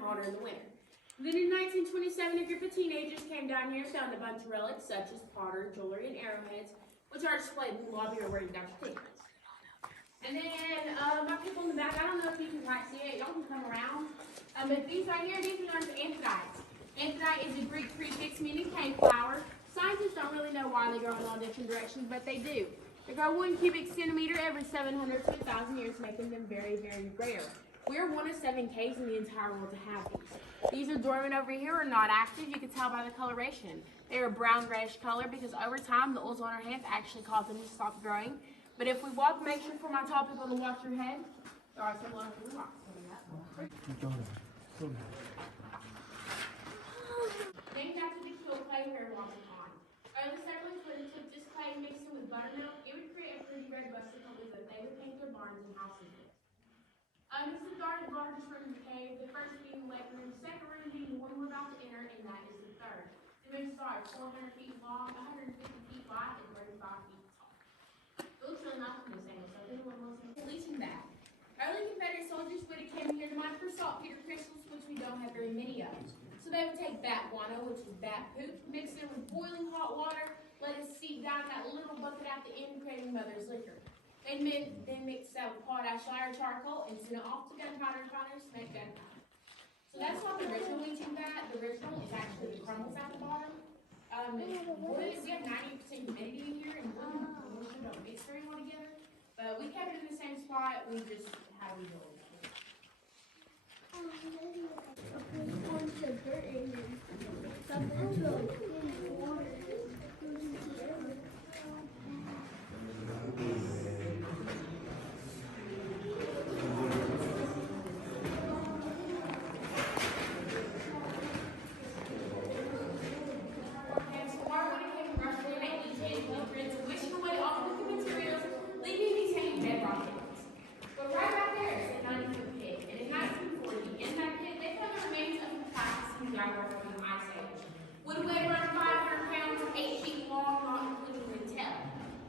Hotter in the winter. Then in 1927, a group of teenagers came down here and found a bunch of relics such as pottery, jewelry, and arrowheads, which are displayed in the lobby or where you got your tickets. And then my people in the back, I don't know if you can quite see it, y'all can come around. But these right here, these are known as amphidites. Amphidite is a Greek prefix meaning cave flower. Scientists don't really know why they grow in all different directions, but they do. They grow 1 cubic centimeter every 700 to 1,000 years, making them very, very rare. We are one of 7 caves in the entire world to have these. These are dormant over here, are not active. You can tell by the coloration. They are a brown grayish color because over time the oils on our hands actually cause them to stop growing. But if we walk, make sure for my tall people to watch your head. There are some longer than rocks coming up. Named after the kill clay where it was on. Early settlers would have took this clay and mixed it with buttermilk. It would create a pretty red rustic color that they would paint their barns and houses with. This is the largest room in the cave, the first being the weight room, the second room being the one we're about to enter, and that is the third. The rooms are 400 feet long, 150 feet wide, and 35 feet tall. It looks really nice from the same, so anyone wants to leeching back. Early Confederate soldiers would have came here to mine for saltpeter crystals, which we don't have very many of. So they would take bat guano, which is bat poop, mix it with boiling hot water, let it seep down that little bucket at the end, creating mother's liquor. They then mix that with potash, lye, or charcoal and send it off to gunpowder refiners to make gunpowder. So that's not the original leaching vat. The original is actually the crumbles at the bottom. We have 90% humidity in here, and we don't mix very well together. But we kept it in the same spot. We just had it rolled. Would weigh around 500 pounds, 8 feet long, not including the tail.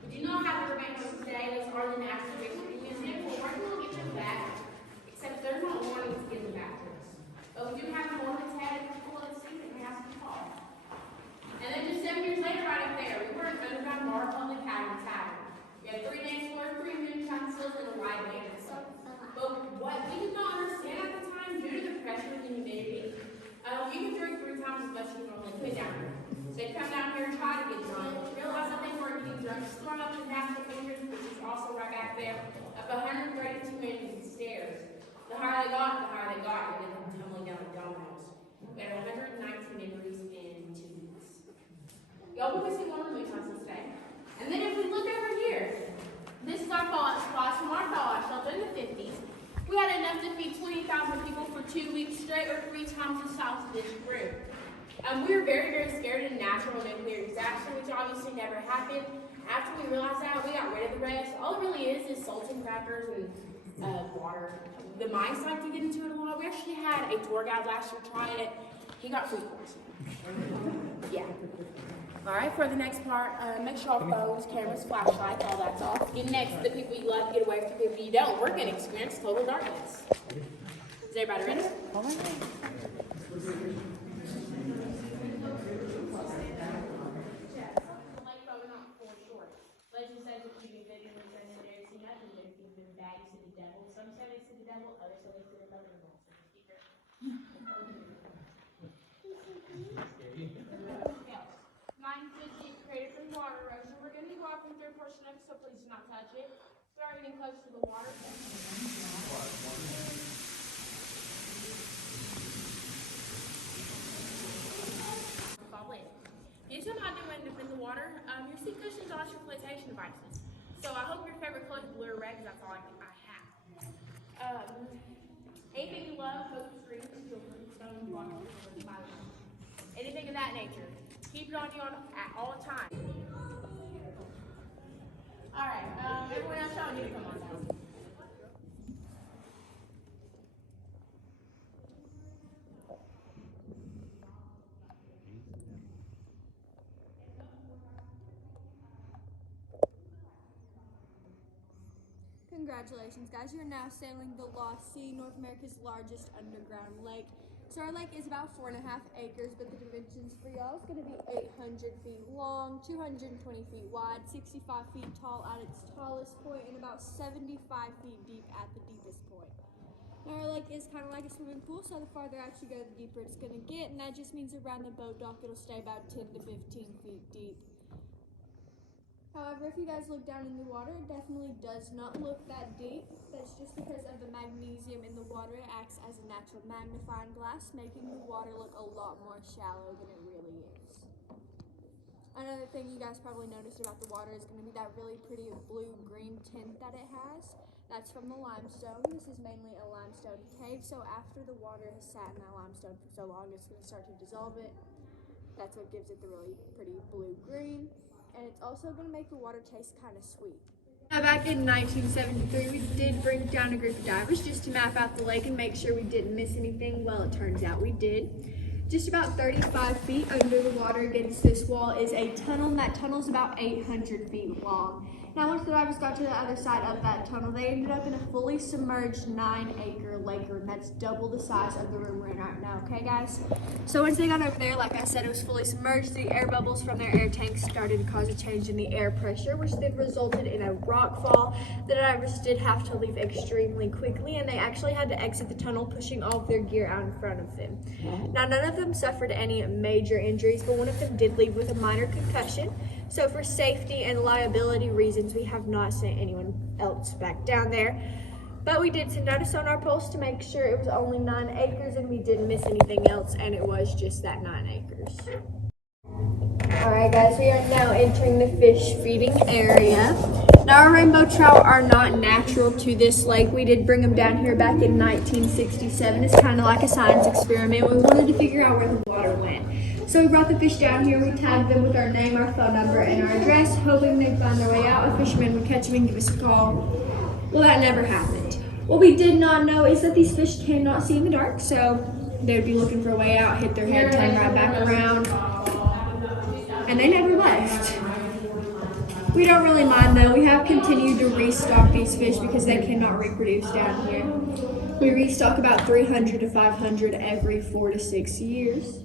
We do not have the remains today. Those are the National History Museum. We're working on getting them back, except there's not warnings to get them back to us. But we do have the Mormon's head and full of the secret we have to call. And then just 7 years later, right up there, we were an underground bar called the Academy Tavern. We had 3 dance floors, 3 moonshine stills, and a live band. But what we did not understand at the time, due to the pressure and the humidity, you can drink 3 times as much as you normally could down here. So they'd come down here and try to get drunk, realize that they weren't getting drunk, just throw up the National Fingers, which is also right back there, up 132 inches of stairs. The higher they got, and then tumbling down the dominoes. We had 119 memories in 2 weeks. Y'all will see one of the moonshots today. And then if we look over here, this is our fallout supplies from our fallout shelter in the 50s. We had enough to feed 20,000 people for 2 weeks straight, or 3 times the size of this room. We were very, very scared of natural nuclear disaster, which obviously never happened. After we realized that, we got rid of the rest. All it really is salt and crackers and water. The mice like to get into it a lot. We actually had a tour guide last year trying it. He got food poisoning. Yeah. All right, for the next part, make sure all phones, cameras, flashlights, all that's off. Get next to the people you love, get away from the people you don't. We're going to experience total darkness. Is everybody ready? All right. Legend says if you've been good and done in there, see nothing. But if you've been bad, you see the devil. Some say they see the devil, others say they see the mother-in-law. So just keep your... Mine is deep, created from water erosion. We're going to be walking through a portion of it, so please do not touch it. Start getting close to the water. If you're not doing in the water, your seat cushions are your flotation devices. So I hope your favorite color is blue or red, because that's all I have. Anything you love, focus screens, stone, bottles, anything of that nature. Keep it on you at all times. All right, everyone else, y'all need to come on down. Congratulations, guys. You're now sailing the Lost Sea, North America's largest underground lake. So our lake is about 4.5 acres, but the dimensions for y'all is going to be 800 feet long, 220 feet wide, 65 feet tall at its tallest point, and about 75 feet deep at the deepest point. Now our lake is kind of like a swimming pool, so the farther out you go, the deeper it's going to get, and that just means around the boat dock it'll stay about 10 to 15 feet deep. However, if you guys look down in the water, it definitely does not look that deep. That's just because of the magnesium in the water. It acts as a natural magnifying glass, making the water look a lot more shallow than it really is. Another thing you guys probably noticed about the water is going to be that really pretty blue-green tint that it has. That's from the limestone. This is mainly a limestone cave, so after the water has sat in that limestone for so long, it's going to start to dissolve it. That's what gives it the really pretty blue-green. And it's also going to make the water taste kind of sweet. Now, back in 1973, we did bring down a group of divers just to map out the lake and make sure we didn't miss anything. Well, it turns out we did. Just about 35 feet under the water against this wall is a tunnel, and that tunnel is about 800 feet long. Now, once the divers got to the other side of that tunnel, they ended up in a fully submerged 9-acre lake room. That's double the size of the room we're in right now, okay, guys? So once they got over there, like I said, it was fully submerged. The air bubbles from their air tanks started to cause a change in the air pressure, which then resulted in a rock fall. The divers did have to leave extremely quickly, and they actually had to exit the tunnel, pushing all of their gear out in front of them. Now, none of them suffered any major injuries, but one of them did leave with a minor concussion. So for safety and liability reasons, we have not sent anyone else back down there. But we did send out a sonar pulse to make sure it was only 9 acres and we didn't miss anything else, and it was just that 9 acres. Alright guys, we are now entering the fish feeding area. Now our rainbow trout are not natural to this lake. We did bring them down here back in 1967. It's kind of like a science experiment. We wanted to figure out where the water went. So we brought the fish down here, we tagged them with our name, our phone number, and our address, hoping they'd find their way out. A fisherman would catch them and give us a call. Well, that never happened. What we did not know is that these fish cannot see in the dark, so they'd be looking for a way out, hit their head, turn right back around, and they never left. We don't really mind though. We have continued to restock these fish because they cannot reproduce down here. We restock about 300 to 500 every 4 to 6 years.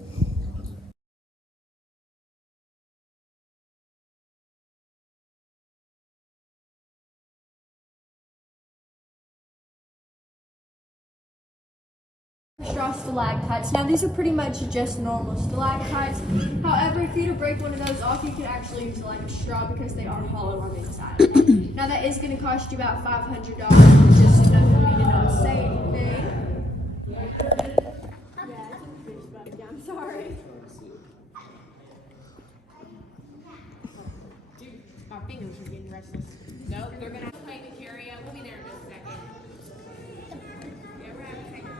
Straw stalactites. Now these are pretty much just normal stalactites. However, if you were to break one of those off, you could actually use it like a straw because they are hollow on the inside. Now that is going to cost you about $500, just enough for me to not say anything. Yeah, I'm sorry. Dude, my fingers are getting restless. Nope, they're gonna play the carry up. We'll be there in just a second. Yeah, we're having a second.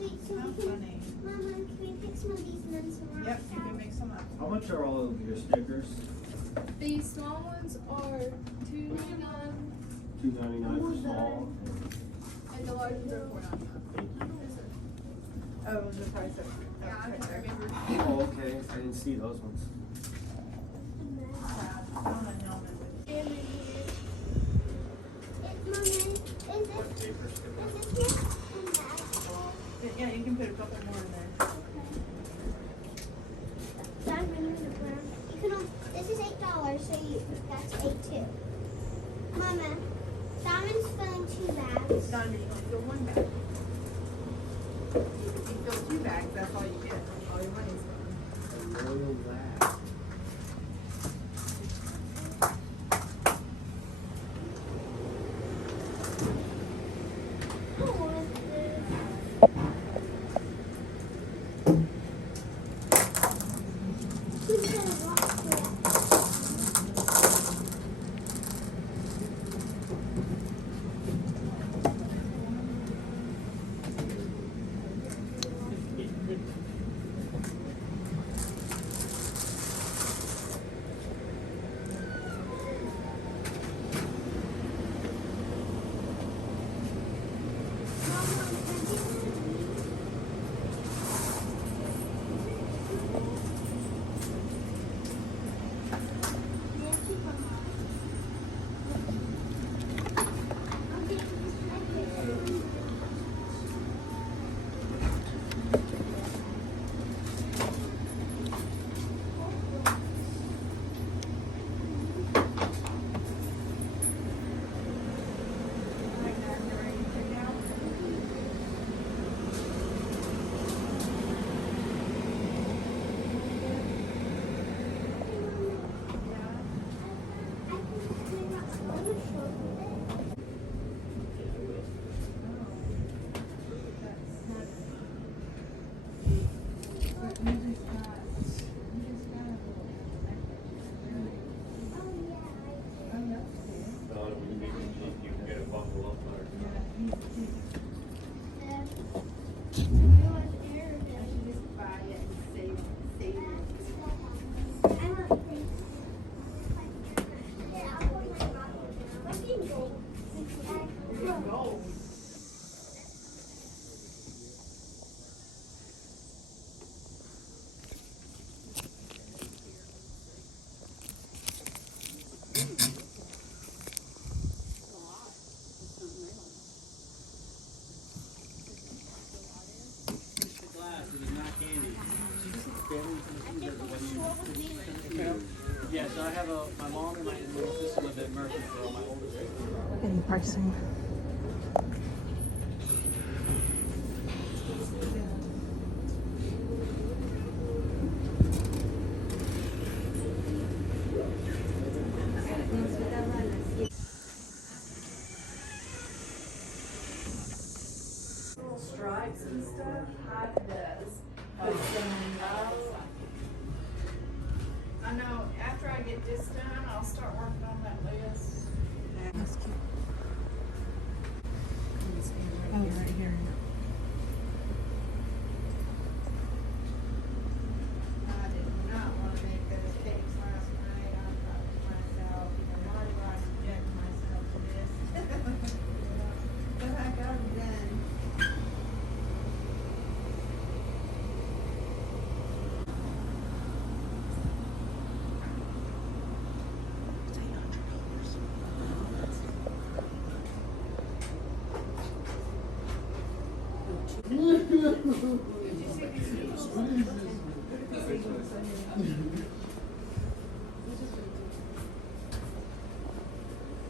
Wait, so How we can, funny. Mama, can we pick some of these and then some more? Yep, you can mix them up. How much are all of your stickers? The small ones are $2.99 $2.99 for small. and the large ones are $4.99. Oh, the price of. Yeah, I can't remember. Oh, okay. I didn't see those ones. Mama, is this Yeah, you can put a couple more in there. This is $8, so that's $8 too. Mama, Simon's filling 2 bags. Diamond, you only fill 1 bag. If you fill 2 bags, that's all you get. All your money's gone. A royal bag. I want this. Who's gonna walk through it? You can get a buckle up there. Yes, I have my mom and my little sister live in Murfreesboro, my oldest sister. Any pricing? Stripes and stuff, Hyde does. I know, after I get this done, I'll start working on that list. That's cute. Oh, right here. I did not want to make those cakes last night. I thought to myself, why do I subject myself to this? But I got them done.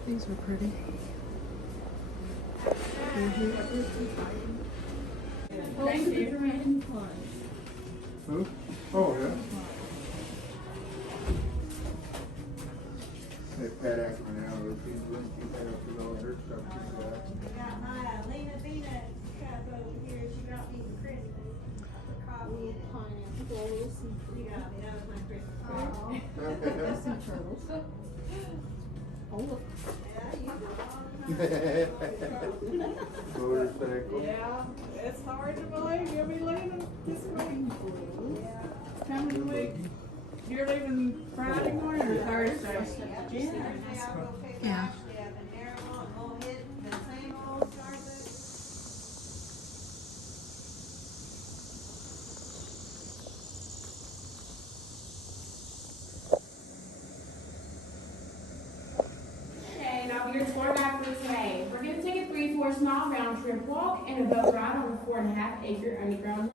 These were pretty. Who? Oh, yeah. They Pat Ackerman out of those people, and she had up with all her stuff. Got my Lena Vina cup over here. She got me for Christmas. I put coffee in it. You got me. That was my Christmas present. Turtles. Yeah, you know all the time. Motorcycle. Yeah, it's hard to believe of the week? You're leaving Friday morning or Thursday? Thursday I'll go pick Yeah. Ashley up in Maryville and we'll hit the same old Starbucks. Okay, and I'll be your tour guide for today. We're gonna take a 3-4 mile round trip walk and a boat ride on the 4.5 acre underground